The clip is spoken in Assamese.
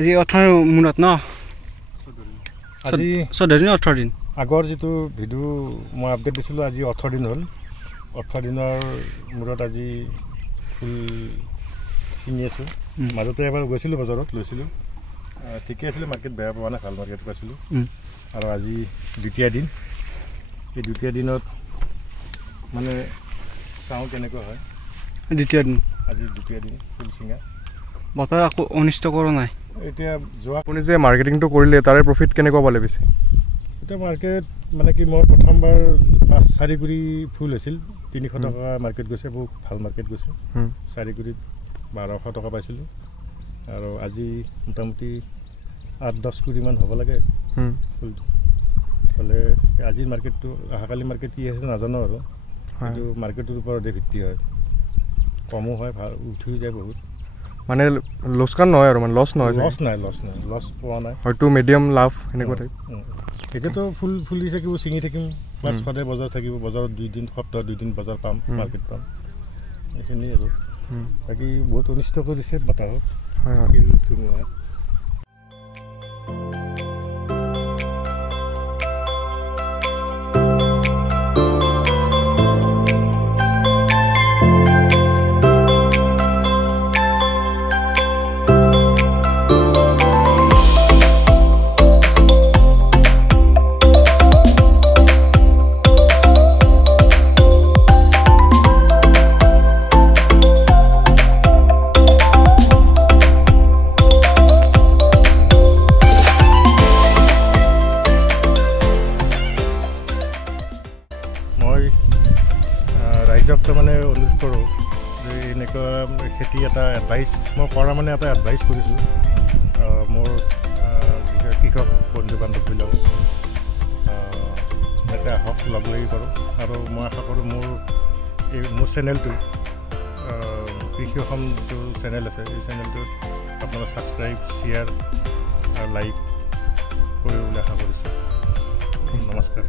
আজি 18 মুনত ন আজি 14 দিন 18 দিন আগৰ যেটো ভিডিও মই আপডেট দিছিলো আজি 18 দিন হল 18 দিনৰ মুৰত আজি ফুল চিনি আছো মাজতে এবাৰ গৈছিলো বজাৰত লৈছিলো ঠিকে আছিল মাৰ্কেট বেয়া পোৱা না ভাল মাৰ্কেট পাইছিলো আৰু আজি দ্বিতীয় দিন এই দ্বিতীয় দিনত মানে চাও কেনেকৈ হয় দ্বিতীয় দিন আজি দ্বিতীয় দিন ফুল চিঙা বতৰ আকৌ অনিষ্ট কৰা নাই এতিয়া যোৱা আপুনি যে মাৰ্কেটিংটো কৰিলে তাৰে প্ৰফিট কেনেকৈ পালে বেছি এটা মাৰ্কেট মানে কি মই প্ৰথমবাৰ 5-4 গুৰি ফুল আছিল 300 টকা মাৰ্কেট গৈছে বহুত ভাল মাৰ্কেট গৈছে 4 গুৰি 1200 টকা পাইছিলো আৰু আজি মোটামুটি 8-10 গুৰি মান হ'ব লাগে ফুল হলে আজি মাৰ্কেটটো আহাকালি মাৰ্কেট কি আছে নাজানো আৰু কিন্তু মাৰ্কেটৰ ওপৰত ভিত্তি হয় কমো হয় ভাল উঠি যায় বহুত মানে লছকান নহয় আৰু মানে লছ নহয় লছ পোৱা নাই হয়তো মিডিয়াম লাভ এনেকুৱা টাইপ এতিয়াতো ফুল ফুলি থাকিব চিঙি থাকিম প্লাছ সদায় বজাৰ থাকিব বজাৰত 2 দিন সপ্তাহ 2 দিন বজাৰ পাম মাৰ্কেট পাম এইখিনি আৰু বাকি বহুত অনিষ্ট কৰিছে বতাহত হয় ৰাইজক মানে অনুৰোধ কৰোঁ যে এনেকুৱা খেতি এটা এডভাইচ মই কৰা মানে এটা এডভাইচ কৰিছোঁ মোৰ কৃষক বন্ধু বান্ধৱবিলাকক এটা আহক লগ লাগি কৰোঁ আৰু মই আশা কৰোঁ মোৰ চেনেলটো কৃষি অসম যিটো চেনেল আছে এই চেনেলটোত আপোনালোকে ছাবস্ক্ৰাইব শ্বেয়াৰ আৰু লাইক কৰিব বুলি আশা কৰিছোঁ নমস্কাৰ